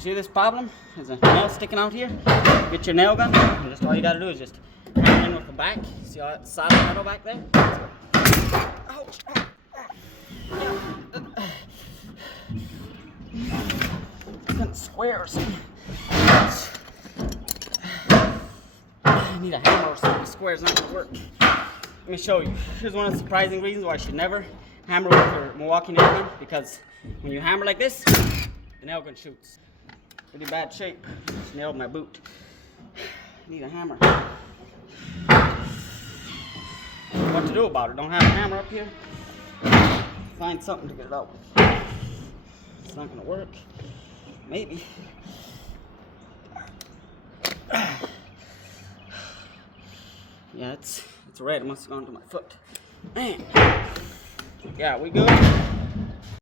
you see this problem? There's a nail sticking out here. Get your nail gun, and just all you gotta do is just hammer in with the back. See all that solid metal back there? Ouch. Squares. I need a hammer or something. Square's not gonna work. Let me show you. Here's one of the surprising reasons why I should never hammer with your Milwaukee nail gun, because when you hammer like this, the nail gun shoots. Pretty bad shape. Just nailed my boot. I need a hammer. What to do about it? Don't have a hammer up here. Find something to get it out. It's not gonna work. Maybe. Yeah, it's red. It must have gone to my foot. Man. Yeah, we good?